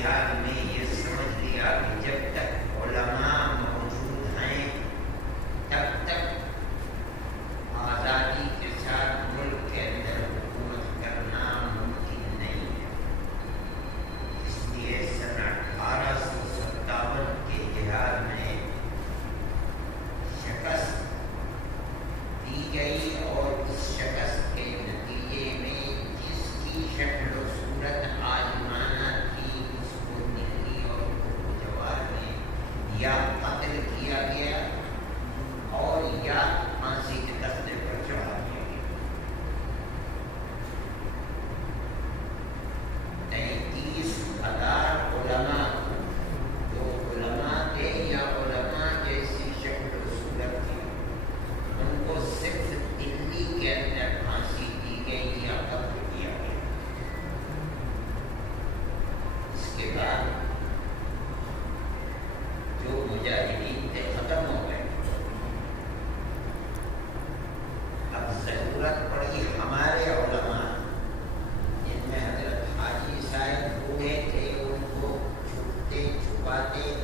اتحاد میں یہ سمجھ لیا کہ جب تک علماء موجود ہیں تب تک آزادی کے ساتھ ملک کے اندر حکومت کرنا ممکن نہیں ہے۔ اس لیے سن 1857 کے جہاد میں شکست دی گئی اور اس شکست کے نتیجے میں جس کی شکل و صورت عالمانہ تھی اس کو دلی اور جوار میں یا قتل کیا گیا اور یا پھانسی کے تختے پر چڑھا دیا گیا۔ 33,000 علماء جو علماء تھے یا علماء جیسی شکل و صورت تھی ان کو صرف دلی کے اندر پھانسی دی گئی یا قتل کیا گیا۔ اس کے بعد جو مجاہدین تھے ختم ہو گئے۔ اب ضرورت پڑی ہمارے علماء جن میں حضرت حاجی صاحب بوڑھے تھے ان کو چھپتے چھپاتے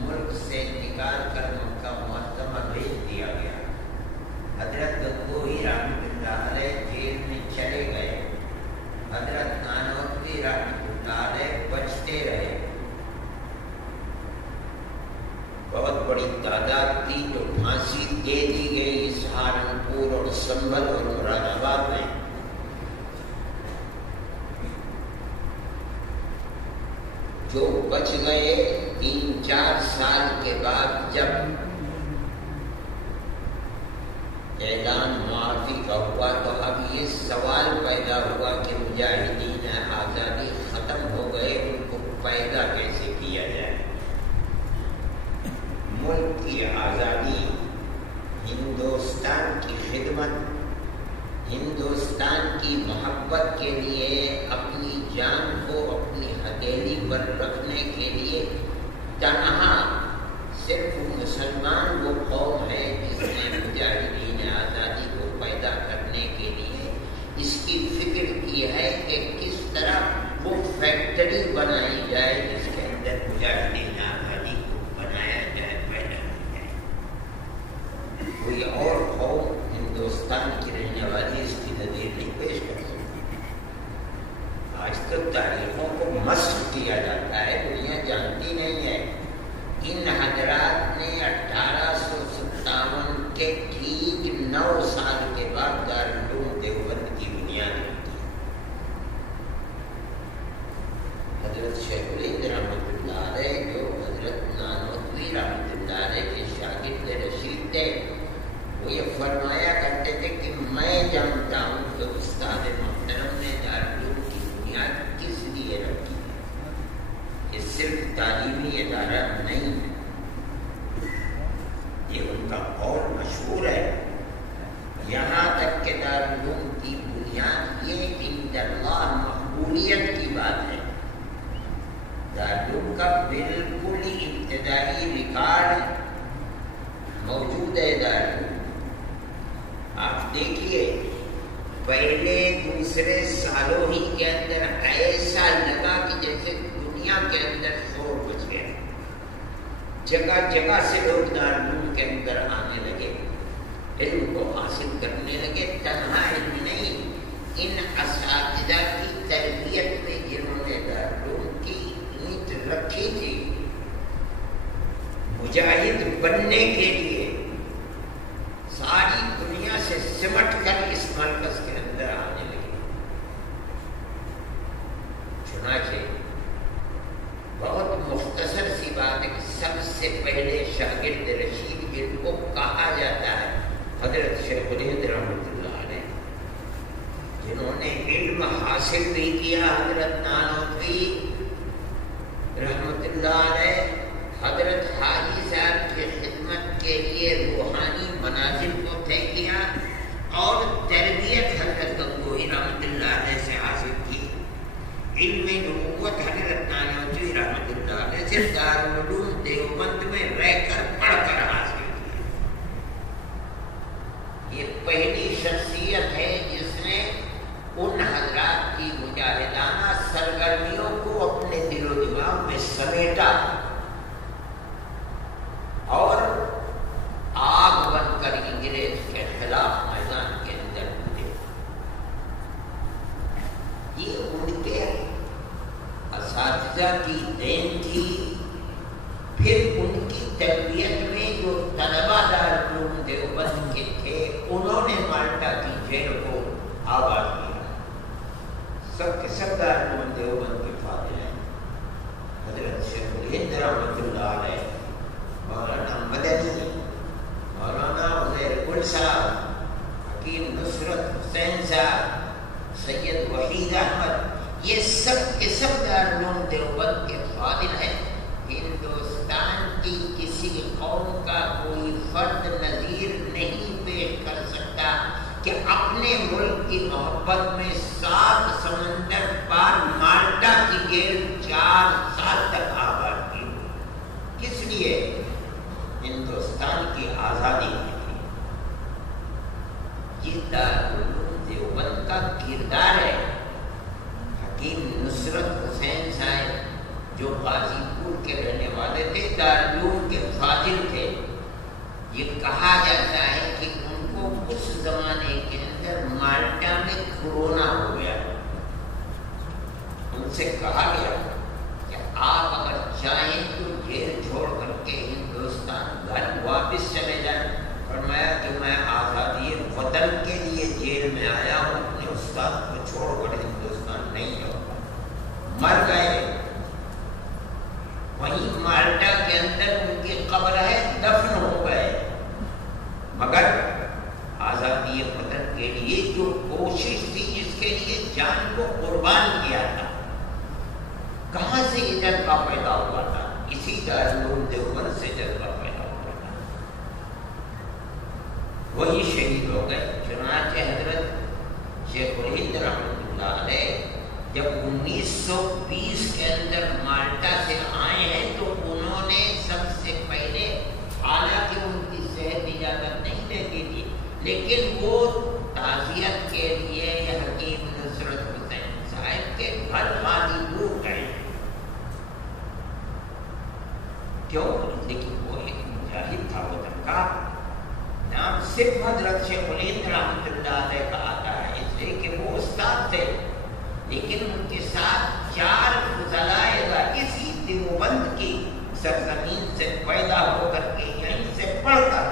ملک سے نکال کر مکہ معظمہ بھیج دیا گیا۔ حضرت گنگوہی رحمۃ اللہ علیہ جیل میں چلے گئے۔ حضرت نانوتوی رحمۃ اللہ علیہ بچتے رہے۔ بہت بڑی تعداد تھی جو پھانسی دے دی گئی سہارنپور اور سنبھل اور مراد آباد میں۔ جو بچ گئے 3-4 سال کے بعد جب اعلان معافی کا ہوا تو اب یہ سوال پیدا ہوا کہ مجاہدین آزادی ختم ہو گئے، ان کو پیدا کیسے کیا جائے۔ ملک کی آزادی، ہندوستان کی خدمت، ہندوستان کی محبت کے لیے اپنی جان کو اپنی ہتھیلی پر رکھنے کے لیے تنہا صرف مسلمان وہ قوم ہے جس نے مجاہدین آزادی کو پیدا کرنے کے لیے اس کی فکر کی ہے کہ کس طرح وہ فیکٹری بنائی جائے جس کے اندر مجاہدین آزادی کو بنایا جائے، پیدا کی جائے۔ کوئی اور قوم ہندوستان کی رہنے والی اس کی نظیر نہیں پیش کر سکتی۔ آج تک تاریخوں کو مسخ کیا جاتا ہے، دنیا جانتی نہیں ہے۔ ان حضرات نے 1857 کے ٹھیک 9 سال کے بعد دارالعلوم دیوبند کی بنیاد رکھی۔ حضرت شیخ الہند رحمۃ اللہ علیہ جو حضرت نانوتوی رحمۃ اللہ علیہ کے شاگرد رشید تھے، وہ یہ فرمایا کرتے تھے کہ میں جانتا ہوں کہ استاد محترم نے دارالعلوم کی بنیاد کس لیے رکھی ہے۔ یہ صرف تعلیمی ادارہ نہیں ہے، یہ ان کا قول مشہور ہے۔ یہاں تک کہ دارالعلوم کی بنیاد یہ عند اللہ مقبولیت کی بات ہے۔ دارالعلوم کا بالکل ابتدائی ریکارڈ موجود ہے۔ دارالعلوم آپ دیکھیے پہلے دوسرے سالوں ہی کے اندر ایسا لگا کہ جیسے دنیا کے اندر شور مچ گیا، جگہ جگہ سے لوگ دارالعلوم کے اندر آنے لگے، علم کو حاصل کرنے لگے۔ تنہا علم نہیں، ان اساتذہ کی تربیت میں جنہوں نے دارالعلوم کی نیت رکھی تھی مجاہد بننے کے لیے، ساری دنیا سے سمٹ کر اس مرکز کے اندر آنے لگے۔ چنانچہ بہت مختصر سی بات ہے کہ سب سے پہلے شاگرد رشید جن کو کہا جاتا ہے حضرت شیخ الہند رحمۃ اللہ علیہ، جنہوں نے علم حاصل بھی کیا، حضرت نانوتوی رحمۃ اللہ علیہ حضرت حاجی صاحب کی خدمت کے لیے روحانی منازل کو طے کیا اور تربیت حضرت گنگوہی رحمۃ اللہ علیہ سے حاصل کی۔ علم نبوت حضرت نانوتوی رحمۃ اللہ علیہ سے دارالعلوم دیوبند میں رہ کر پڑھ کر حاصل کی۔ یہ پہلی شخصیت ہے جس نے ان حضرات کی مجاہدانہ سرگرمیوں کو اپنے دل و دماغ اساتذہ کی دین تھی. پھر ان کی تربیت میں جو طلبہ دارالعلوم دیوبند کے تھے انہوں نے مالٹا کی جیل کو آباد کیا. سب کے سب دارالعلوم دیوبند کے فاضل ہیں. حضرت شیخ الہند رحمۃ اللہ علیہ، مولانا مدنی، مولانا عزیر گل صاحب، حکیم نصرت حسین صاحب، سید وحید احمد، یہ سب کے سب دارالعلوم دیوبند کے فاضل ہیں. ہندوستان کی کسی قوم کا کوئی فرد نظیر نہیں پیش کر سکتا کہ اپنے ملک کی محبت میں 7 سمندر پار مالٹا کی جیل 4 سال تک آباد کی. کس لیے؟ ہندوستان کی آزادی کے لیے. یہ دارالعلوم دیوبند کا کردار ہے. حکیم نصرت حسین صاحب جو غازی پور کے رہنے والے تھے، دارالعلوم کے فاضل تھے. یہ کہا جاتا ہے کہ ان کو اس زمانے کے اندر مالٹا میں کورونا ہو گیا. ان سے کہا گیا کہ آپ اگر چاہیں تو جیل چھوڑ کر کے ہندوستان گھر واپس چلے جائیں. فرمایا کہ میں آزادی وطن کے لیے جیل میں آیا ہوں، اپنے استاد کو چھوڑ کر ہندوستان نہیں جاؤں گا. مر گئے. وہیں مالٹا کے اندر ان کی قبر ہے، دفن ہو گئے. مگر آزادی وطن کے لیے جو کوشش تھی، جس کے لیے جان کو قربان کیا تھا، کہاں سے یہ جذبہ پیدا ہوا تھا؟ اسی دارالعلوم دیوبند سے جذبہ پیدا ہوا تھا. وہی شہید ہو گئے. چنانچہ حضرت شیخ الہند رحمۃ اللہ علیہ جب 1920 کے اندر مالٹا سے آئے ہیں تو انہوں نے سب سے پہلے، حالانکہ ان کی صحت اجازت نہیں دیتی تھی، لیکن وہ تعزیت کے لیے حکیم نصرت حسین صاحب کے گھر غازی پور گئے. کیوں؟ لیکن وہ ایک مجاہد تھا وطن کا. نام صرف حضرت شیخ الہند رحمۃ اللہ علیہ کا آتا ہے اس لیے کہ وہ استاد تھے، لیکن ان کے ساتھ 4 فضلائے اسی دیوبند کی سرزمین سے پیدا ہو کر کے یہیں سے پڑھ کر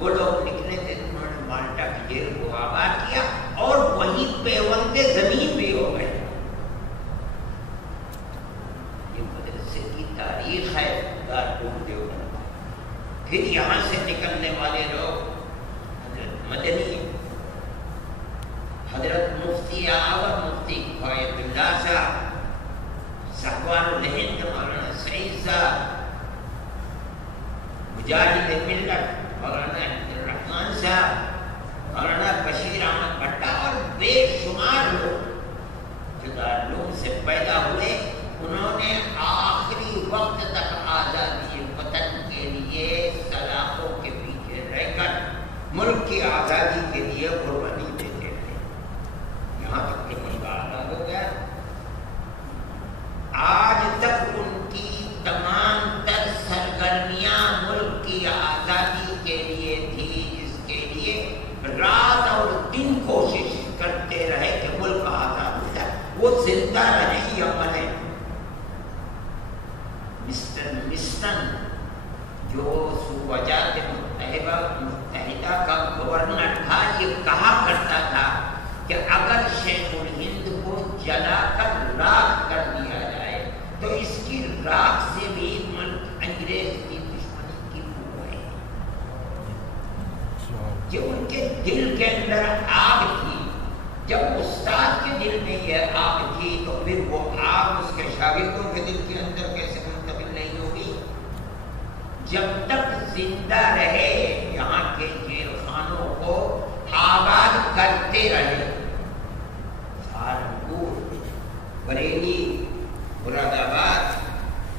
وہ لوگ نکلے تھے. انہوں نے مالٹا کی جیل کو آباد کیا اور وہیں پیوند زمین بھی ہو گئے. یہ مدرسے کی تاریخ ہے دارالعلوم دیوبند. پھر یہاں سے نکلنے والے لوگ حضرت مدنی، حضرت مفتی اعظم مفتی کفایت اللہ صاحب، صحبان الہند مولانا سعید صاحب، مجاہد ملت مولانا عبدالرحمان صاحب، مولانا بشیر احمد بھٹا اور بے شمار لوگ جو دارالعلوم سے پیدا ہوئے، انہوں نے آخری وقت تک آزادی وطن کے لیے سلاخوں کے پیچھے رہ کر ملک کی آزادی کے لیے قربانی دیتے رہے. یہاں تک کہ ملک آزاد ہو گیا. آج تک ان کی تمام تر سرگرمیاں ملک کی آزادی کے لیے تھی، جس کے لیے رات اور دن کوشش کرتے رہے کہ ملک آزاد ہو جائے، وہ زندہ رہے یا مرے. مسٹن جو صوبات متحدہ کا گورنر تھا، یہ کہا کرتا تھا کہ اگر شیخ الہند کو جلا کر راکھ کر دیا جائے تو اس کی راکھ سے بھی ملک انگریز کی دشمنی کی ہوئے. یہ ان کے دل کے اندر آگ تھی. جب استاد کے دل میں یہ آگ تھی تو پھر وہ آگ اس کے شاگردوں کے دل کے اندر کیسے منتقل نہیں ہوگی؟ جب تک زندہ رہے یہاں کے جیل خانوں کو آباد کرتے رہے. سہارنپور، بریلی، مراد آباد،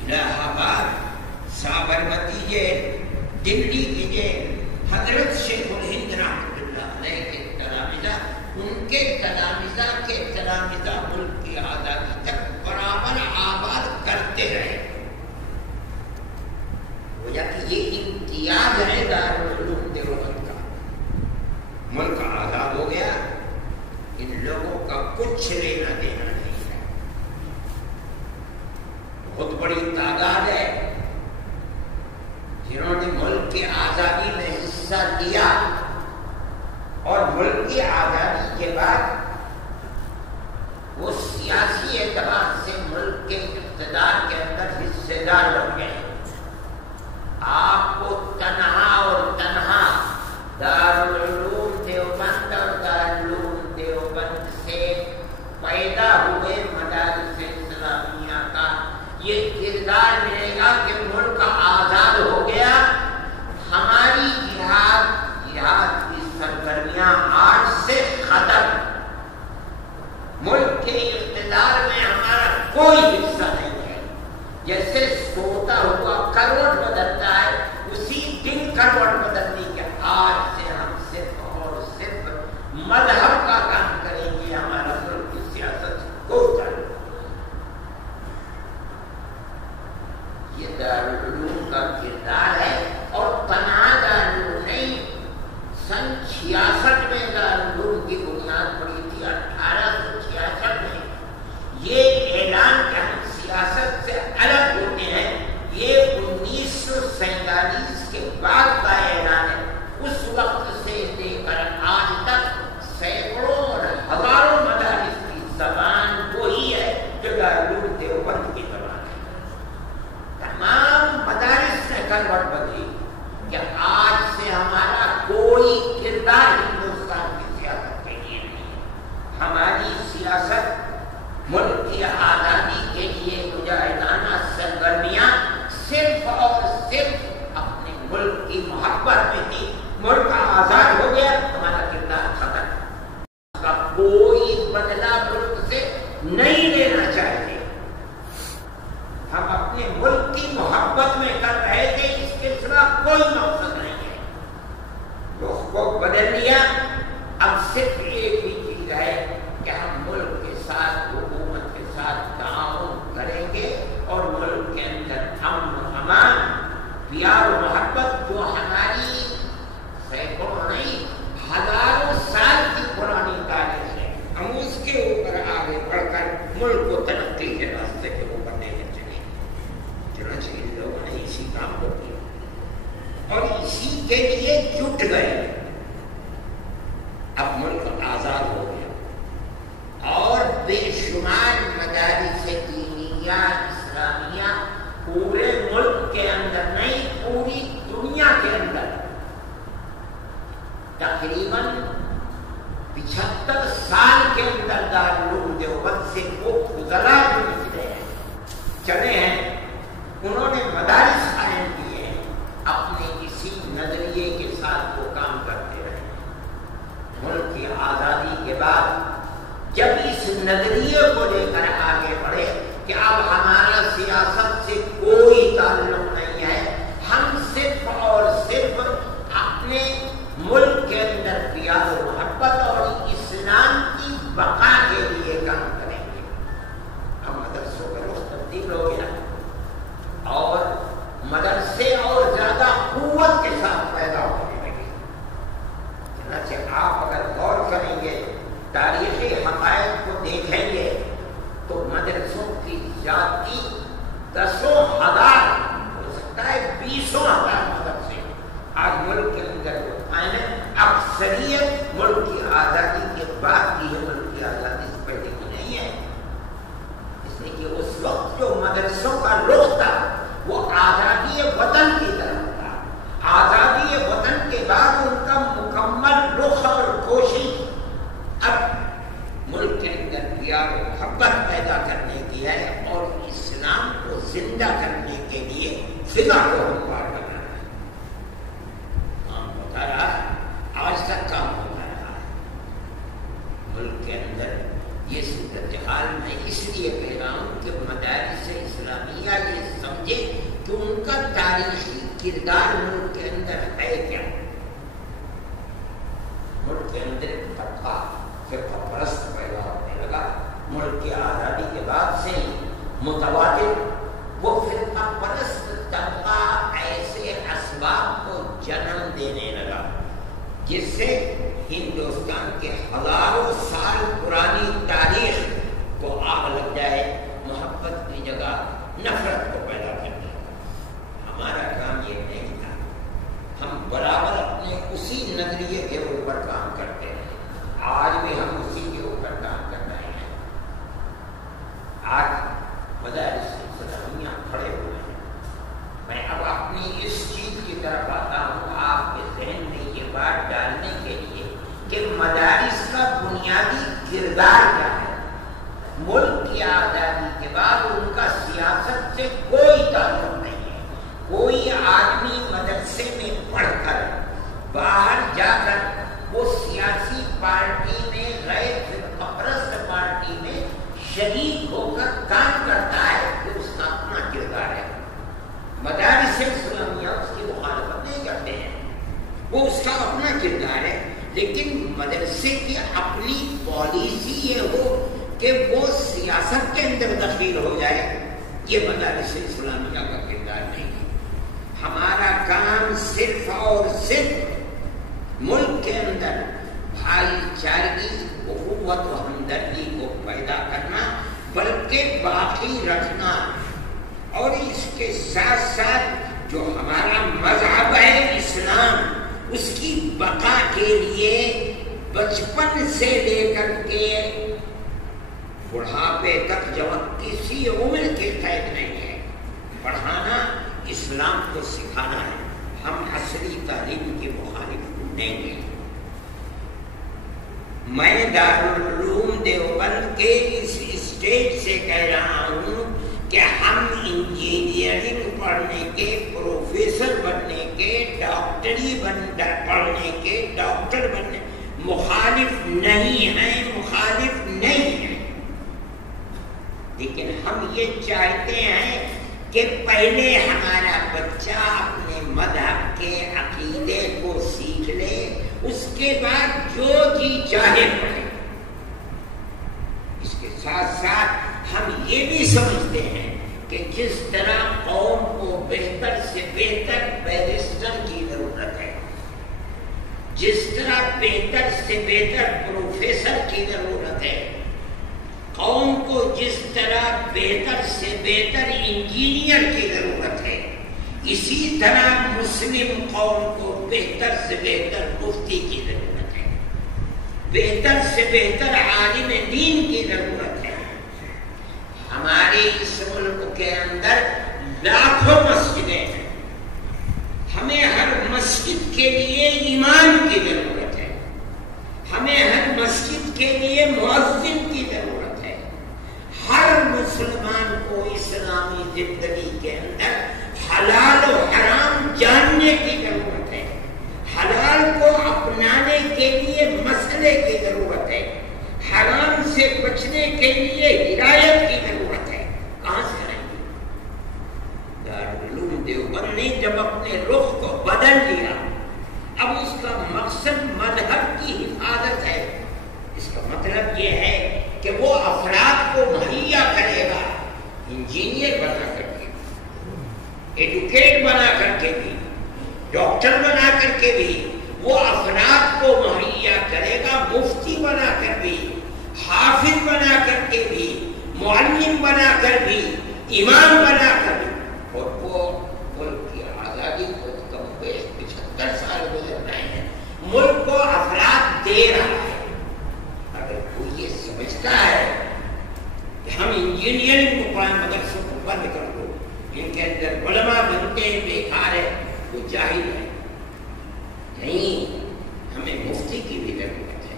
الہ آباد، سابرمتی جیل، دلی کی جیل، حضرت شیخ الہند رحمۃ اللہ علیہ کے تلامذہ، ان کے تلامذہ کے تلامذہ ملک کی آزادی تک برابر آباد کرتے رہے. وجہ کہ یہ امتیاز ہے دارالعلوم دیوبند کا. ملک آزاد ہو گیا، ان لوگوں کا کچھ لینا دینا نہیں ہے. بڑی تعداد ہے جنہوں نے ملک کی آزادی میں حصہ لیا اور ملک کی آزادی کے بعد وہ سیاسی اعتبار سے ملک کے اقتدار کے اندر حصے دار بن گئے. آپ کو تنہا اور تنہا دارالعلوم دیوبند اور دارالعلوم دیوبند سے پیدا ہوئے مدارس اسلامیہ کا یہ کردار ملے گا کہ ملک آزاد ہو گیا. ہماری جہاد کی سرگرمیاں آج سے ختم. ملک کے اقتدار میں ہمارا کوئی حصہ نہیں ہے. جیسے سوتا ہوا کروٹ بدلتا ہے اسی دن کروٹ بدلنے کے آج سے ہم صرف اور صرف مذہب کا کام کریں گے. ہمارا ملک کی سیاست کو یہ دارالعلوم کا کردار ہے. اور تنہا دارالعلوم نہیں, سن 66 میں دارالعلوم کی بنیاد پڑی تھی. 1866 میں یہ اعلان کہ ہم سیاست سے الگ ہوتے ہیں یہ 1947 کے بعد کا اعلان ہے. اس وقت سے لے کر آج تک سینکڑوں اور ہزاروں مدارس کی زبان وہی ہے جو دارالعلوم دیوبند کی زبان ہے. تمام مدارس نے کروٹ بدلی کہ آج سے ہمارا کوئی کردار ہندوستان کی سیاست کے لیے نہیں. ہماری سیاست ملک کی آزادی کے لیے مجاہدانہ سرگرمیاں صرف اور صرف اپنے ملک کی محبت میں تھی. ملک آزاد ہو گیا, ہمارا کردار ختم. اس کا کوئی بدلہ ملک سے نہیں لینا چاہتے. ہم اپنے ملک کی محبت میں کر رہے تھے, اس کے سوا کوئی مقصد نہیں ہے. رخ کو بدل لیا. اب صرف ایک ہی چیز ہے کہ ہم ملک کے ساتھ حکومت کے ساتھ تعاون کریں گے اور ملک کے اندر امن و امان, پیار و محبت جو ہماری سینکڑوں نہیں ہزاروں سال کی پرانی تاریخ ہے, ہم اس کے اوپر آگے بڑھ کر ملک کو ترقی کے راستے کے اوپر لے کر چلیں. چنانچہ ان لوگوں نے اسی کام کو کیا اور اسی کے لیے جٹ گئے. اب ملک آزاد ہو گیا اور بے شمار مدارس دینیہ اسلامیہ پورے ملک کے اندر نہیں پوری دنیا کے اندر تقریباً 75 سال کے اندر دارالعلوم دیوبند سے وہ فضلاء جو نکلے ہیں چلے ہیں, انہوں نے مدارس قائم کیے ہیں. اپنے اسی نظریے کے ساتھ وہ کام کرتے رہے. ملک کی آزادی کے بعد جب اس نظریے کو لے کر آگے بڑھے کہ اب ہمارا سیاست سے کوئی تعلق نہیں ہے, ہم صرف اور صرف اپنے ملک کے اندر پیار و محبت اور اسلام کی بقا کے لیے کام کریں گے. اب مدرسوں کا رخ تبدیل ہو گیا اور مدرسے اور زیادہ قوت کے ساتھ پیدا ہونے لگے. چنانچہ آپ اگر غور کریں گے, تاریخی حقائق کو دیکھیں گے تو مدرسوں کی ذاتی 10,000 ہو سکتا ہے 20,000 مدرسے آج ملک کے اندر قائم ہیں. اکثریت ملک کی آزادی کے بعد کی ہے, ملک کی آزادی سے پہلے کی نہیں ہے. اس لیے کہ اس وقت جو مدرسوں کا رخ تھا وہ آزادی وطن کی طرف تھا. آزادی وطن کے بعد ان کا مکمل رخ اور کوشش اب ملک کے اندر پیار و محبت پیدا کرنے کی ہے اور اسلام کو زندہ کرنے کے لیے فضا کو ہموار کرنا ہے. کام ہوتا رہا ہے, آج تک کام ہوتا رہا ہے. ملک کے اندر یہ صورتحال میں اس لیے کہہ رہا ہوں کہ مدارس اسلامیہ یہ سمجھے کہ ان کا تاریخی کردار ملک کے اندر ہے کیا. ملک کے اندر طبقہ فرقہ پرست پیدا ہونے لگا. ملک کی آزادی کے بعد سے ہی متواتر وہ فرقہ پرست طبقہ ایسے اسباب کو جنم دینے لگا جس سے ہندوستان کے ہزاروں سال پرانی تاریخ کو آگ لگ جائے, محبت کی جگہ نفرت کو اندر دخیل ہو جائے، یہ مدارس اسلامیہ کا کردار نہیں ہے۔ ہمارا کام صرف اور صرف ملک کے اندر بھائی چارگی، اخوت و ہمدردی کو پیدا کرنا، بلکہ باقی رکھنا، اور اس کے ساتھ ساتھ جو ہمارا مذہب ہے اسلام، اس کی بقا کے لیے بچپن سے لے کر کے بڑھاپے تک کسی عمر کے قید نہیں ہے۔ پڑھانا اسلام کو سکھانا ہے، ہم عصری تعلیم کے مخالف نہیں ہیں۔ میں دارالعلوم دیوبند کے اس اسٹیج سے کہہ رہا ہوں کہ ہم انجینئرنگ پڑھنے کے، پروفیسر بننے کے، ڈاکٹری پڑھنے کے، ڈاکٹر بننے مخالف نہیں ہیں، مخالف نہیں ہیں، لیکن ہم یہ چاہتے ہیں کہ پہلے ہمارا بچہ اپنے مذہب کے عقیدے کو سیکھ لے، اس کے بعد جو جی چاہے پڑھے۔ اس کے ساتھ ساتھ ہم یہ بھی سمجھتے ہیں کہ جس طرح قوم کو بہتر سے بہتر بیرسٹر کی ضرورت ہے، جس طرح بہتر سے بہتر پروفیسر کی ضرورت ہے، قوم کو جس طرح بہتر سے بہتر انجینئر کی ضرورت ہے، اسی طرح مسلم قوم کو بہتر سے بہتر مفتی کی ضرورت ہے، بہتر سے بہتر عالم دین کی ضرورت ہے۔ ہمارے اس ملک کے اندر لاکھوں مسجدیں ہیں، ہمیں ہر مسجد کے لیے امام کی ضرورت ہے، ہمیں ہر مسجد کے لیے مؤذن کی ضرورت ہے۔ ہر مسلمان کو اسلامی زندگی کے اندر حلال و حرام جاننے کی ضرورت ہے، حلال کو اپنانے کے لیے مسئلے کی ضرورت ہے، حرام سے بچنے کے لیے ہدایت کی ضرورت ہے۔ کہاں سے آئیں گے؟ دارالعلوم دیوبند نے جب اپنے رخ کو بدل لیا، اب اس کا مقصد مذہب کی حفاظت ہے۔ اس کا مطلب یہ ہے کہ وہ افراد کو مہیا کرے گا، انجینئر بنا کر کے، ایڈوکیٹ بنا کر کے بھی، ڈاکٹر بنا کر کے بھی، وہ افراد کو مہیا کرے گا، مفتی بنا کر بھی، حافظ بنا کر کے بھی، معلم بنا کر بھی، امام بنا کر بھی۔ اور وہ ملک کی آزادی کو کم بیش 75 سال گزر رہے ہیں، ملک کو افراد دے رہا ہے۔ اگر کوئی یہ سمجھتا ہے کہ ہم انجینئرنگ کو پڑھائیں، مدرسوں کو بند کر دو، ان کے اندر علماء بنتے ہیں، بیکار ہے، وہ جاہل ہے۔ نہیں، ہمیں مفتی کی بھی ضرورت ہے،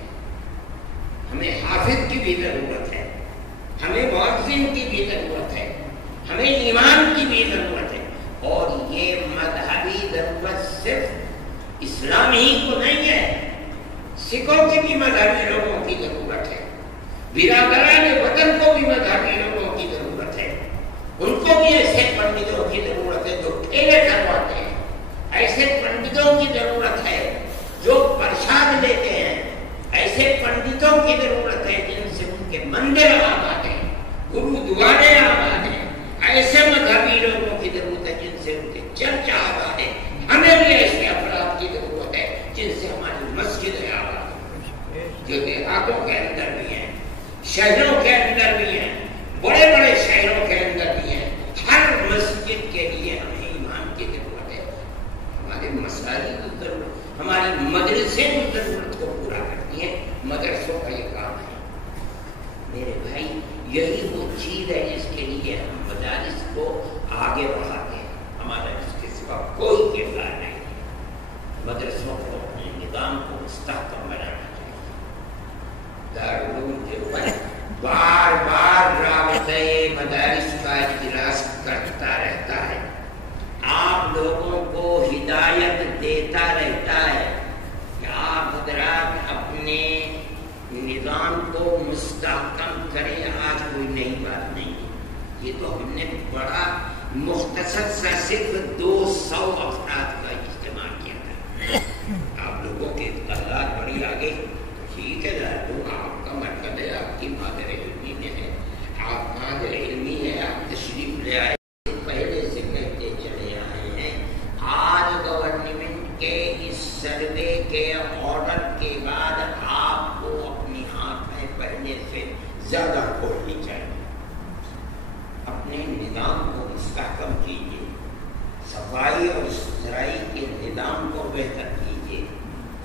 ہمیں حافظ کی بھی ضرورت ہے، ہمیں مؤذن کی بھی ضرورت ہے، ہمیں امام کی بھی ضرورت ہے۔ اور یہ مذہبی ضرورت صرف اسلام ہی کو نہیں ہے، سکھوں کی بھی مذہبی لوگوں کی ضرورت ہے، برادران وطن کو بھی مذہبی لوگوں کی ضرورت ہے، ان کو بھی ایسے پنڈتوں کی ضرورت ہے جو ٹھیلے کرواتے ہیں، ایسے پنڈتوں کی ضرورت ہے جو پرساد لیتے ہیں، ایسے پنڈتوں کی ضرورت ہے جن سے ان کے مندر آباد ہیں، گرودوارے آباد ہیں، ایسے مذہبی لوگوں کی ضرورت ہے جن سے ان کے چرچ آباد ہے۔ ہمیں بھی ایسے افراد کی ضرورت ہے جن سے ہماری مسجدیں آباد ہیں، جو دیہاتوں کے اندر بھی ہیں، شہروں کے اندر بھی ہیں، بڑے بڑے شہروں کے اندر بھی ہیں۔ ہر مسجد کے لیے ہمیں امام کی ضرورت ہے، ہمارے مساجد کی ضرورت، ہماری مدرسے کی ضرورت کو پورا کرتی ہیں۔ مدرسوں کا یہ کام ہے میرے بھائی، یہی وہ چیز ہے جس کے لیے ہم مدارس کو آگے بڑھاتے ہیں، ہمارا اس کے سوا کوئی کردار نہیں ہے۔ مدرسوں کو اپنے نظام کو مستحکم بنانا چاہیے۔ دارالعلوم دیوبند بار بار رابطۂ مدارس کا اجلاس کرتا رہتا ہے، آپ لوگوں کو ہدایت دیتا رہتا ہے کہ آپ حضرات اپنے نظام کو مستحکم کریں۔ آج کوئی نئی بات نہیں ہے، یہ تو ہم نے بڑا مختصر سا صرف 200 افراد کا اجتماع کیا تھا۔ آپ لوگوں کے تعداد بڑی آگے، ٹھیک ہے، آپ کا مرکز ہے، آپ کی مادر علمی میں ہے، آپ مادر اپنے نظام کو مستحکم کیجیے، صفائی اور ستھرائی کے نظام کو بہتر کیجیے،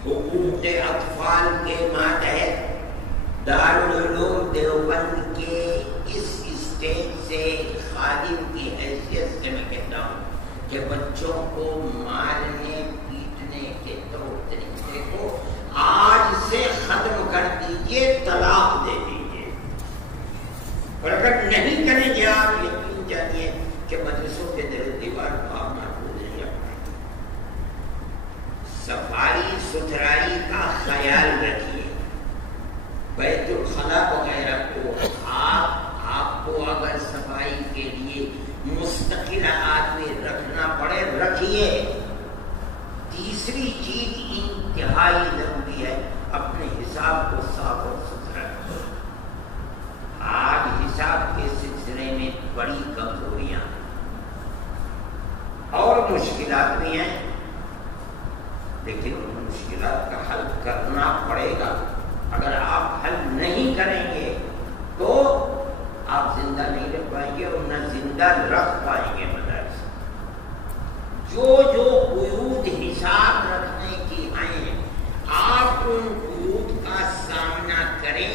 حقوق اطفال کے ماتحت دارالعلوم دیوبند کے اس اسٹیج سے خادم کی حیثیت سے میں کہتا ہوں کہ بچوں کو مارنے پیٹنے کے طور طریقے کو آج سے ختم کر دیجیے، طلاق دے دیجیے، اور اگر نہیں کریں گے آپ یقین جانیے کہ مدرسوں کے در و دیوار کو آپ محفوظ نہیں رکھ پائیں گے۔ صفائی ستھرائی کا خیال رکھیے، بیت الخلا وغیرہ کو آپ کو اگر صفائی کے لیے مستقل آدمی رکھنا پڑے رکھیے۔ تیسری چیز انتہائی ضروری ہے، اپنے حساب کو صاف اور ستھرا رکھیں۔ آج حساب کے سلسلے میں بڑی کمزوریاں اور مشکلات بھی ہیں، لیکن ان مشکلات کا حل کرنا پڑے گا۔ اگر آپ حل نہیں کریں گے تو آپ زندہ نہیں رکھ پائیں گے اور نہ زندہ رکھ پائیں گے مدارس۔ جو قیود حساب رکھنے کی ہیں آپ ان قیود کا سامنا کریں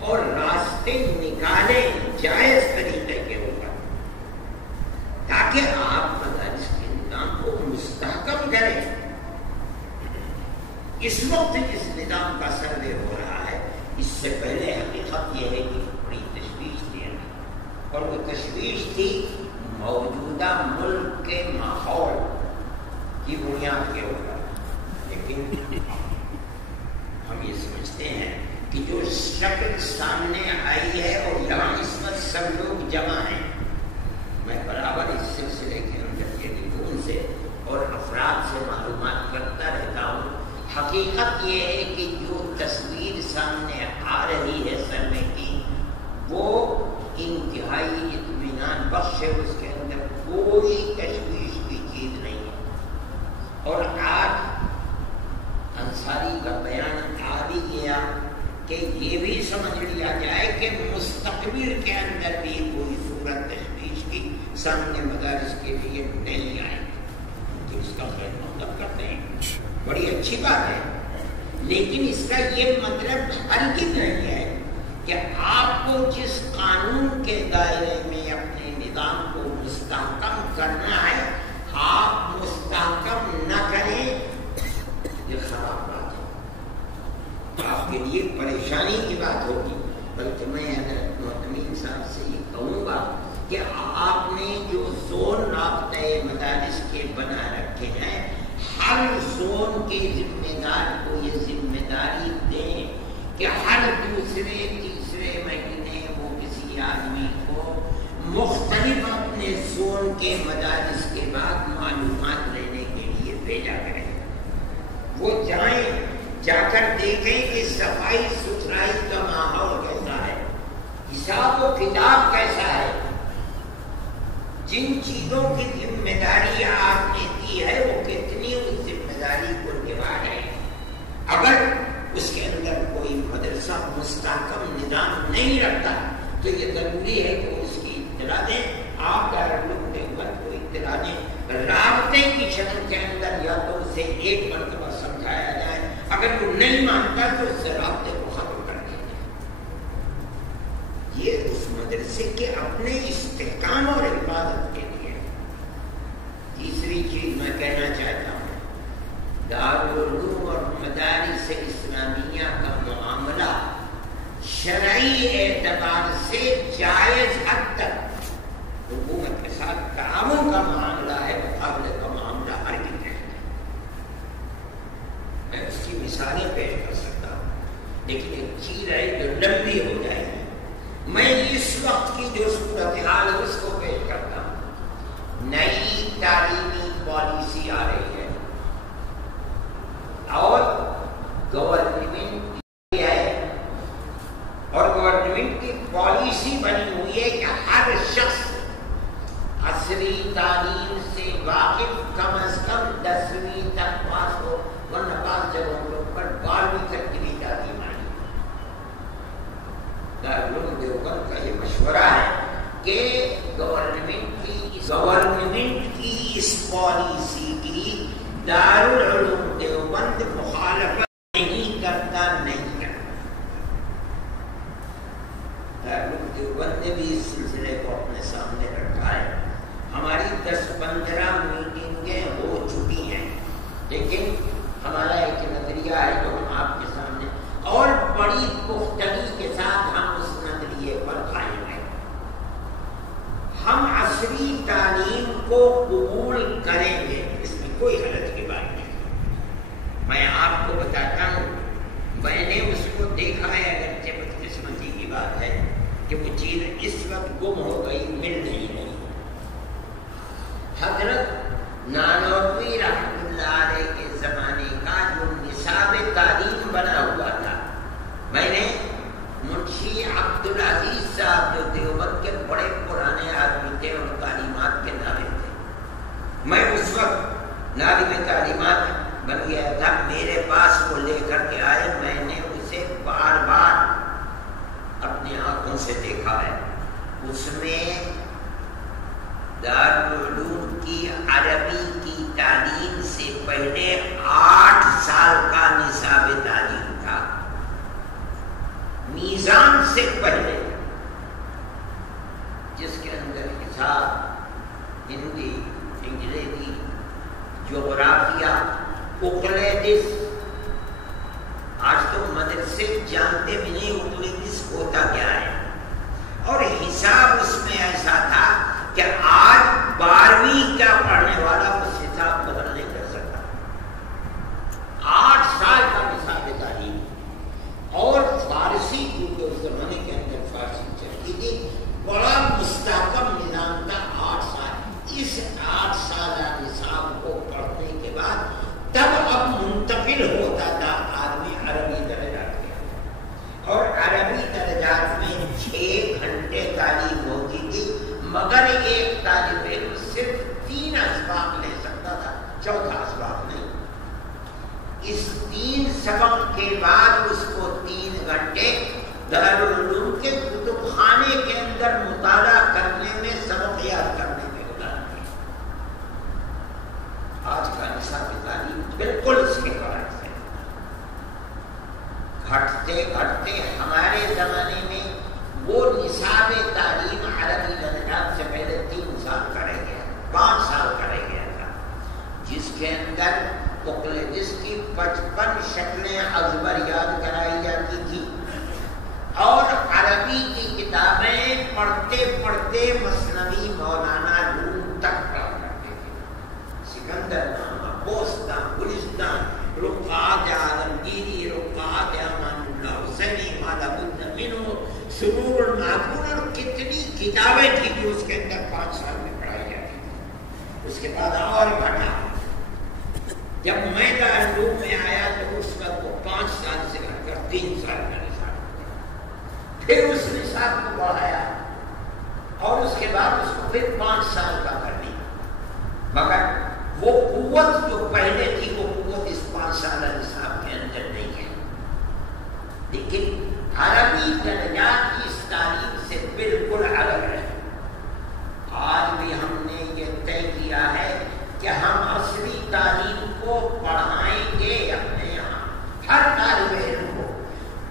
اور راستے نکالیں جائز طریقے کے اوپر، تاکہ آپ مدارس کے نظام کو مستحکم کریں۔ اس وقت جس نظام کا سروے ہو رہا ہے، اس سے پہلے حقیقت یہ ہے کہ بڑی تشویش تھی ہمیں، اور وہ تشویش تھی موجودہ ملک کے ماحول کی بنیاد کے اوپر۔ لیکن ہم یہ سمجھتے ہیں کہ جو شکل سامنے آئی ہے اور یہاں اس وقت سب لوگ جمع ہیں، میں برابر اس سلسلے کے اندر ٹیلیفون سے اور افراد سے معلومات کرتا رہتا ہوں۔ حقیقت یہ ہے کہ جو تصویر سامنے آ رہی ہے سروے کی، وہ انتہائی اطمینان بخش ہے، اس کے اندر کوئی تشویش کی چیز نہیں ہے۔ اور آج انصاری کا بیان آ بھی گیا کہ یہ بھی سمجھ لیا جائے کہ مستقبل کے اندر بھی کوئی صورت تشویش کی سامنے مدارس کے لیے نہیں آئے، تو اس کا خیر مطلب کرتے ہیں، بڑی اچھی بات ہے، لیکن اس کا یہ مطلب ہرگز نہیں ہے کہ آپ کو جس قانون کے دائرے میں اپنے نظام کو مستحکم کرنا ہے آپ مستحکم نہ کریں، یہ خراب بات ہے، آپ کے لیے پریشانی کی بات ہوگی۔ بلکہ میں حضرت محتمین صاحب سے یہ کہوں گا کہ آپ نے جو زون رابطۂ مدارس کے بنا رکھے ہیں، ہر زون کے ذمہ دار کو یہ ذمہ داری دیں کہ ہر دوسرے تیسرے مہینے وہ کسی آدمی کو مختلف اپنے زون کے مدارس کے بعد معلومات لینے کے لیے بھیجا کریں۔ وہ جائیں، جا کر دیکھیں کہ صفائی ستھرائی کا ماحول کیسا ہے، حساب و کتاب کیسا ہے، جن چیزوں کی ذمہ داری آپ نے دی ہے وہ کتنی اس ذمہ داری کو نبھا رہے ہیں۔ اگر اس کے اندر کوئی مدرسہ مستحکم نظام نہیں رکھتا تو یہ ضروری ہے کہ اس کی اطلاع دیں، آپ دارالعلوم دیوبند کو اطلاع دیں، رابطے کی شکل کے اندر یا تو اسے ایک مرتبہ سمجھایا جائے، اگر وہ نہیں مانتا تو اس سے رابطے کو ختم کر دیا جائے۔ یہ اس مدرسے کے اپنے استحکام اور حفاظت کے لیے۔ تیسری چیز میں کہنا چاہتا ہوں، دارالعلوم اور مدارس اسلامیہ کا معاملہ شرعی اعتبار سے جائز حد تک حکومت کے ساتھ تعاون کا معاملہ ہے، مقابلے کا معاملہ ہرگز نہیں ہے۔ میں اس کی مثالیں پیش کر سکتا ہوں، لیکن ایک چیز ہے جو لمبی ہو جائے گی۔ میں اس وقت کی جو صورتحال ہے اس کو پیش کرتا ہوں۔ نئی تعلیمی پالیسی آ رہی ہے اور گورنمنٹ ہے، اور گورنمنٹ کی پالیسی بنی ہوئی ہے کہ ہر شخص عصری تعلیم سے واقف کم از کم 10ویں تک پاس ہو، ورنہ بعض جگہوں پر 12ویں تک کی بھی تعلیم آئی۔ دارالعلوم دیوبند کا یہ مشورہ ہے کہ گورنمنٹ کی اس پالیسی کی دارالعلوم دیوبند مخالفت نہیں کرتا دارالعلوم دیوبند نے بھی اس سلسلے کو اپنے سامنے رکھا ہے. ہماری 10-15 میٹنگیں ہو چکی ہیں، لیکن ہمارا ایک نظریہ ہے جو ہم آپ کے سامنے اور بڑی پختگی کے ساتھ ہم اس نظریے پر قائم ہیں. ہم عصری تعلیم کو قبول کریں گے، اس میں کوئی حرج کی بات نہیں. میں آپ کو بتاتا ہوں، میں نے اس کو دیکھا ہے، اگرچہ بدقسمتی کی بات ہے کہ وہ چیز اس وقت گم ہو گئی، مل نہیں رہی. حضرت نانوتوی رحمۃ اللہ علیہ کے زمانے کا جو نصاب تعلیم بنا ہوا تھا، میں نے منشی عبدالعزیز صاحب جو دیوبند کے بڑے پرانے آدمی تھے اور تعلیمات کے ناظم تھے، میں اس وقت ناظم تعلیمات بن گیا تھا. میرے پاس وہ لے کر کے آئے، میں نے اسے بار بار اپنی آنکھوں سے دیکھا ہے. اس میں دارالعلوم کی عربی کی تعلیم سے پہلے 8 سال کا نصاب تعلیم تھا، میزان سے پہلے، جس کے اندر حساب، ہندی، انگریزی، جغرافیہ، اقلیدس. آج تو مدرسے جانتے بھی نہیں اقلیدس ہوتا کیا ہے. اور حساب اس میں ایسا تھا کہ آج 12ویں کا پڑھنے والا اس حساب کو حل نہیں کر سکتا. 8 سال کا نصاب تعلیم. اور فارسی، کیونکہ اس زمانے کے اندر فارسی چلتی تھی، بڑا مستحکم نظام تھا. 8 سال. اس 8 سالہ نصاب کو پڑھنے کے بعد تب اب منتقل ہوتا تھا آدمی عربی درجات کے، اور عربی درجات میں 6 گھنٹے تعلیم ہوتی تھی، مگر ایک طالب علم صرف 3 اسباق لے سکتا تھا، 4تھا اسباق نہیں. اس 3 سبق کے بعد اس کو 3 گھنٹے دارالعلوم کے کتب خانے کے اندر مطالعہ کرنے میں، سبق یاد کرنے میں گزارتے. آج کا نصاب تعلیم بالکل اس کے برعکس ہے. گھٹتے گھٹتے ہمارے زمانے میں وہ نصاب تعلیم عربی درجات سے پہلے 3 سال کا رہ گیا، 5 سال کا رہ گیا تھا، جس کے اندر اقلیدس کی 55 شکلیں ازبر یاد کرائی جاتی تھی، اور عربی کی کتابیں پڑھتے پڑھتے مثنوی مولانا روم تک پڑھ کرتے تھے. سکندر نامہ، بوستان، گلستان، رقعات عالمگیری، رقعات امان اللہ حسینی، مالا بدھ منو، سرور المعقول، اور کتنی کتابیں تھیں جو اس کے اندر 5 سال میں پڑھائی جاتی تھی. اس کے بعد اور بڑھا. جب میں دارالعلوم میں آیا تو اس وقت وہ 5 سال سے گھٹ کر 3 سال کا نصاب ہو گیا. پھر اس نصاب کو بڑھایا اور اس کے بعد اس کو پھر 5 سال کا کر دیا. مگر وہ قوت جو پہلے تھی وہ قوت اس 5 سالہ نصاب کے اندر نہیں ہے. لیکن عربی درجات کی اس تعلیم سے بالکل الگ ہے. آج بھی ہم نے یہ طے کیا ہے کہ ہم عصری تعلیم کو پڑھائیں گے اپنے یہاں. ہر طالب علم کو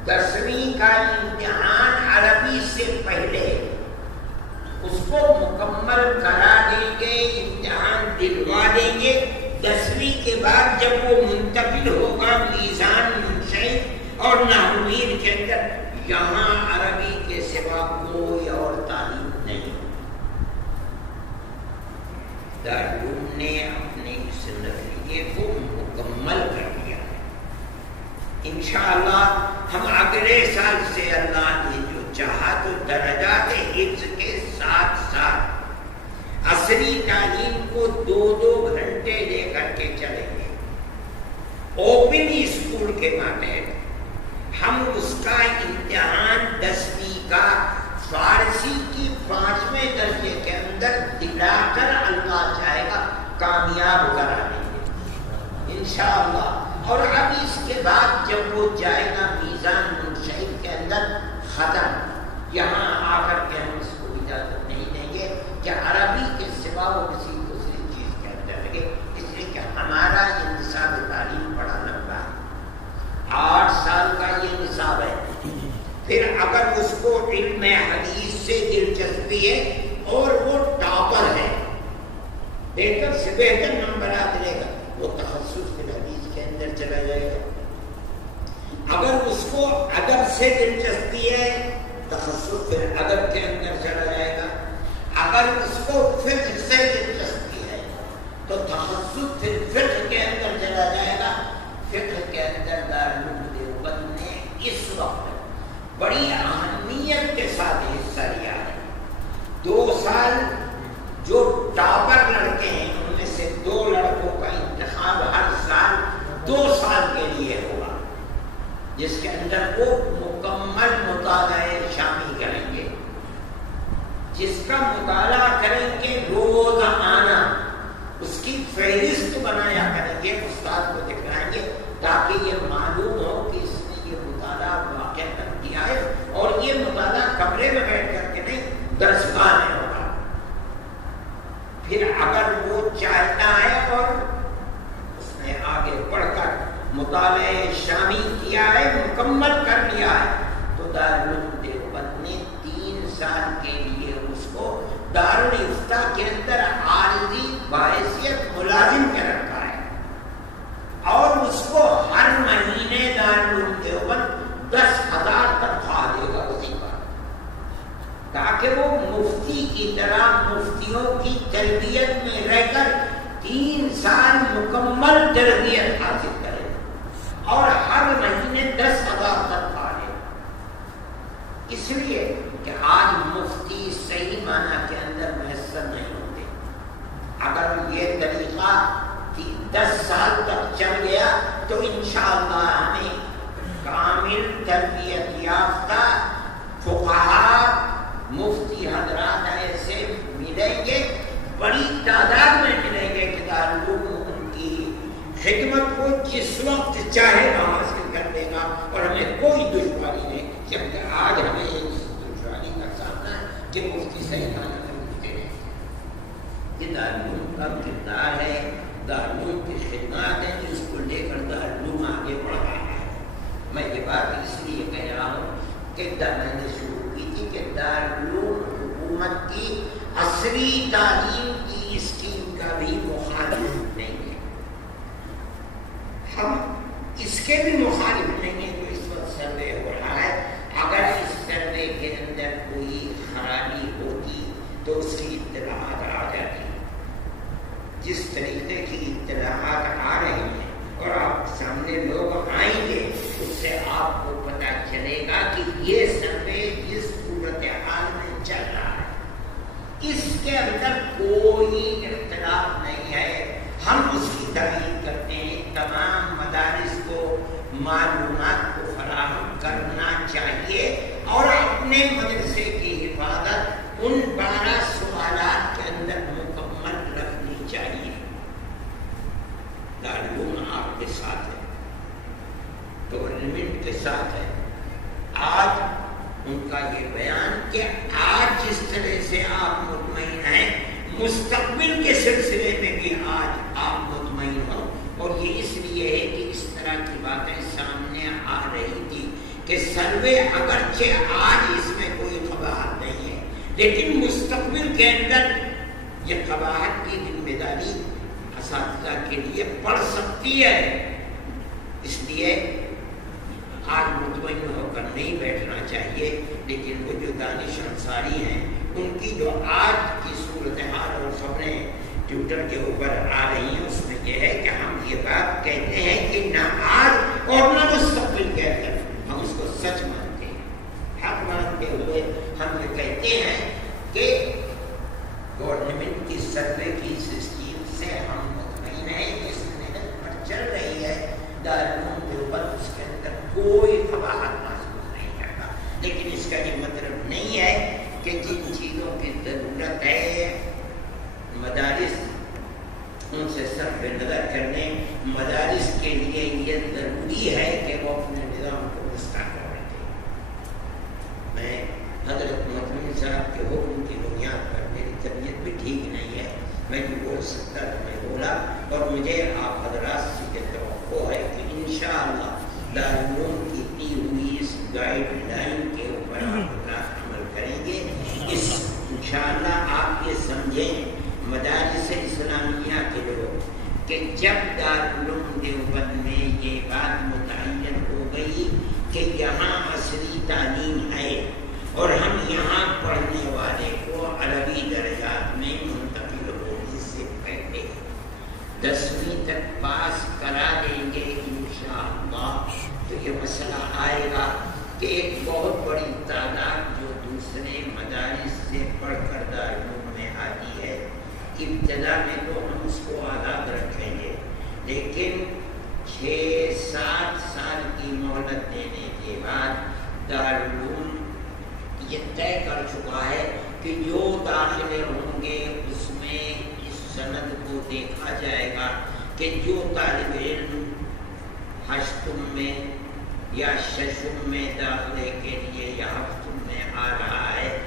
10ویں کا امتحان عربی سے پہلے اس کو مکمل کرا دیں گے، امتحان دلوا دیں گے. 10ویں کے بعد جب وہ منتقل ہوگا میزان، منشئی اور نحویر کے اندر، یہاں عربی کے سوا کوئی اور تعلیم نہیں. دارالعلوم نے اپنے اس نظریے کو مکمل کر دیا ہے. انشاءاللہ ہم اگلے سال سے اللہ نے جو چاہا تو درجات حفظ کے ساتھ ساتھ عصری تعلیم کو 2-2 گھنٹے لے کر کے چلیں گے. اوپن اسکول کے ماتحت ہم اس کا امتحان 10ویں کا فارسی کی 5ویں درجے کے اندر دلا کر اللہ چاہے گا کامیاب کرا دیں گے انشاءاللہ. اور اب اس کے بعد جب وہ جائے گا میزان منشئی کے اندر ختم، یہاں آ کر کے ہم اس کو اجازت نہیں دیں گے حدیث سے دلچسپی ہے اور وہ ٹاپر ہے، بہتر سے بہتر نمبرات لے گا، وہ تخصص فی الحدیث کے اندر چلا جائے گا۔ اگر اس کو ادب سے دلچسپی ہے، تخصص فی الادب کے اندر چلا جائے گا۔ اگر اس کو فقہ سے دلچسپی ہے تو تخصص فی الفقہ کے اندر چلا جائے گا۔ فقہ کے اندر دارالعلوم دیوبند نے اس وقت بڑی اہمیت کے ساتھ حصہ لیا ہے۔ 2 سال جو ٹاپر لڑکے ہیں ان میں سے 2 لڑکوں کا انتخاب ہر سال 2 سال کے لیے ہوگا، جس کے اندر وہ مکمل مطالعہ شامی کریں گے، جس کا مطالعہ کریں گے روزانہ، اس کی فہرست بنایا کریں گے، استاد کو دکھائیں گے تاکہ یہ معلوم ہو کہ اس نے یہ مطالعہ واقعہ کیا ہے، اور یہ مطالعہ کمرے میں بیٹھ کر کے نہیں، درسگاہ میں ہوگا۔ پھر اگر وہ چاہتا ہے اور اس نے آگے بڑھ کر مطالعہ شامی کیا ہے، مکمل کر لیا ہے، تو دارالعلوم دیوبند نے 3 سال کے لیے اس کو دارالافتاء کے اندر عارضی بحیثیت ملازم کے رکھا ہے، اور اس کو ہر مہینے دارالعلوم دیوبند 10,000 تنخواہ دے گا اسی پر، تاکہ وہ مفتی کی طرح مفتیوں کی تربیت میں رہ کر 3 سال مکمل تربیت حاصل کرے اور ہر مہینے 10,000 تنخواہ دے۔ اس لیے کہ آج مفتی صحیح معنی کے اندر میسر نہیں ہوتے۔ اگر یہ طریقہ 10 سال تک چل گیا تو انشاءاللہ ہمیں کامل تربیت یافتہ فقہاء مفتی حضرات ایسے ملیں گے، بڑی تعداد میں ملیں گے کہ دارالعلوم ان کی خدمت کو جس وقت چاہے گا حاصل کر لے گا، اور ہمیں کوئی دشواری نہیں، جبکہ آج ہمیں ایک دشواری کا سامنا ہے کہ مفتی صحیح معنی میں مفتی نہیں۔ یہ دارالعلوم کا کردار ہے، دارالعلوم کی خدمات ہے، جس کو لے کر دارالعلوم آگے بڑھ رہا ہے۔ میں یہ بات اس لیے کہہ رہا ہوں کہ میں نے شروع کی تھی کہ دارالعلوم حکومت کی عصری تعلیم کی اسکیم کا بھی مخالف نہیں ہے، ہم اس کے بھی مخالف نہیں ہیں جو اس وقت سروے ہو رہا ہے۔ اگر اس سروے کے اندر کوئی خرابی ہوتی تو اس کی اطلاعات آ جاتی، جس طریقے کی اطلاعات آ رہی ہیں اور آپ سامنے لوگ آئیں گے، اس سے آپ کو پتہ چلے گا کہ یہ سروے جس صورتحال میں چل رہا ہے اس کے اندر کوئی اختلاف نہیں ہے، ہم اس کی تعریف کرتے ہیں۔ تمام مدارس کو معلومات کو فراہم کرنا چاہیے اور اپنے مدرسے کی حفاظت ان 12 سوالات کے اندر مکمل رکھنی چاہیے۔ دارالعلوم آپ کے ساتھ ہے، گورنمنٹ کے ساتھ ہے۔ آج ان کا یہ بیان کہ آج جس طرح سے آپ مطمئن ہیں، مستقبل کے سلسلے میں بھی آج آپ مطمئن ہوں، اور یہ اس لیے ہے کہ اس طرح کی باتیں سامنے آ رہی تھی کہ سروے اگرچہ آج اس میں کوئی قباحت نہیں ہے، لیکن مستقبل کے اندر یہ قباحت کی ذمہ داری اساتذہ کے لیے پڑ سکتی ہے۔ اس لیے آج مطمئن ہو کر نہیں بیٹھنا چاہیے، لیکن وہ جو دانش انصاری ہیں ان کی جو آج کی صورتحال اور خبریں ٹویٹر کے اوپر آ رہی ہیں، اس میں یہ ہے کہ ہم یہ بات کہتے ہیں کہ نہ آج اور نہ مستقبل کے اندر ہم اس کو سچ مانتے ہیں، حق مانتے ہوئے ہم یہ کہتے ہیں کہ گورنمنٹ کی سروے کی اسکیم سے ہم مطمئن ہیں، اس محنت پر چل رہی ہے۔ دارالعلوم دیوبند اس کے اندر کوئی قباحت محسوس نہیں کرتا، لیکن اس کا یہ مطلب نہیں ہے کہ جن چیزوں کی ضرورت ہے مدارس ان سے صرف نظر کرنے، مدارس کے لیے یہ ضروری ہے کہ وہ اپنے نظام کو مستحکم رکھیں۔ میں حضرت مدنی صاحب کے حکم کی بنیاد پر، میری طبیعت بھی ٹھیک نہیں ہے، میں جو بول سکتا تو میں بولا، اور مجھے آپ حضرات سے یہ توقع ہے کہ انشاءاللہ دارالعلوم کی دی ہوئی اس گائیڈ لائن کے اوپر آپ حضرات عمل کریں۔ سمجھیں مدارس اسلامیہ کے لوگ کہ جب دارالعلوم دیوبند میں یہ بات متعین ہو گئی کہ یہاں عصری تعلیم ہے اور ہم یہاں پڑھنے والے کو عربی درجات میں منتقل ہونے سے پہلے 10ویں تک پاس کرا دیں گے انشاءاللہ، تو یہ مسئلہ آئے گا کہ ایک بہت بڑی تعداد جو دوسرے مدارس سے پڑھ کر دارالعلوم میں آتی ہے، ابتدا میں تو ہم اس کو آزاد رکھیں گے، لیکن 6-7 سال کی مہلت دینے کے بعد دارالعلوم یہ طے کر چکا ہے کہ جو داخلے ہوں گے اس میں اس سند کو دیکھا جائے گا کہ جو طالب علم ہشتم میں یا ششم میں داخلے کے لیے یا ہفتم میں آ رہا ہے،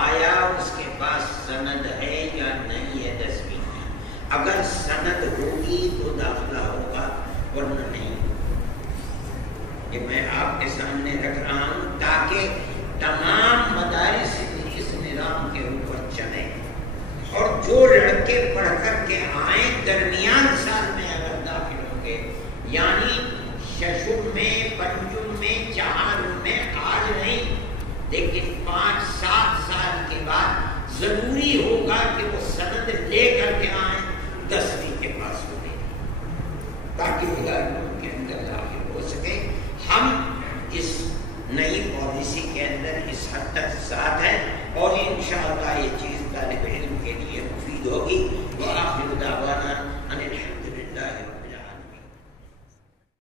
آیا اس کے پاس سند ہے یا نہیں ہے 10ویں میں؟ اگر سند ہوگی تو داخلہ ہوگا، ورنہ نہیں۔ یہ میں آپ کے سامنے رکھ رہا ہوں تاکہ تمام مدارس اس نظام کے اوپر چلیں، اور جو لڑکے پڑھ کر کے آئیں درمیان سال میں اگر داخل ہوں گے، یعنی ششم میں، پنجم میں، چہارم میں آج نہیں، لیکن 5-7 سال کے بعد ضروری ہوگا کہ وہ سند لے کر کے آئیں 10ویں کے پاس ہوگی، تاکہ دارالعلوم کے اندر داخل ہو سکے۔ ہم اس نئی پالیسی کے اندر اس حد تک ساتھ ہیں، اور انشاءاللہ یہ چیز طالب علم کے لیے مفید ہوگی۔